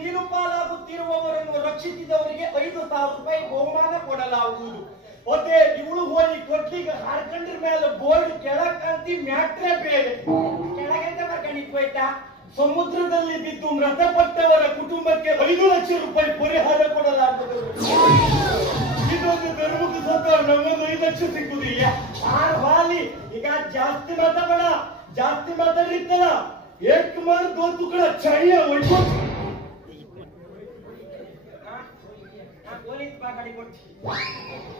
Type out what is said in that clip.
ಮೀನು ಪಾಲಾಗುತ್ತಿರುವವರನ್ನು ರಕ್ಷಿಸಿದವರಿಗೆ 5,000 ರೂಪಾಯಿ ಬಹುಮಾನ ಕೊಡಲಾಗುವುದು. ಮತ್ತೆ ಇವಳು ಹೋಗಿ ಕೊಡ್ಲಿಕ್ಕೆ ಹಾರ್ಕಂಡ್ರ ಮೇಲೆ ಬೋರ್ಡ್ ಕೆಳಗ್ ಕಾಂತಿ ಮ್ಯಾಟ್ರೆ ಬೇರೆ ಕೆಳಗಂತ ಬರ್ಕೊಂಡಿತ್ತು. ಸಮುದ್ರದಲ್ಲಿ ಬಿದ್ದು ಮೃತಪಟ್ಟವರ ಕುಟುಂಬಕ್ಕೆ 5 ಲಕ್ಷ ರೂಪಾಯಿ ಪರಿಹಾರ ಕೊಡಲಾಗುತ್ತದೆ. ಇದೊಂದು ಧರ್ಮದ ಸತ್ತ ನಮಗೊಂದು 5 ಲಕ್ಷ ಸಿಕ್ಕುದಿಲ್ಲ. ಆರ್ ಬಾಲಿ ಈಗ ಜಾಸ್ತಿ ಮಾತಾಡ ಜಾಸ್ತಿ ಮಾತಾಡಿರ್ತಲ್ಲ ಏಕ್ ಮಾರ್ ದೋ ತುಕಡ ಚಾಹಿಯ ಒಯ್ಕೋ ಪೋಲಿಸ್ ಬಾಗಾಡಿ ಕೊಡ್ತೀನಿ.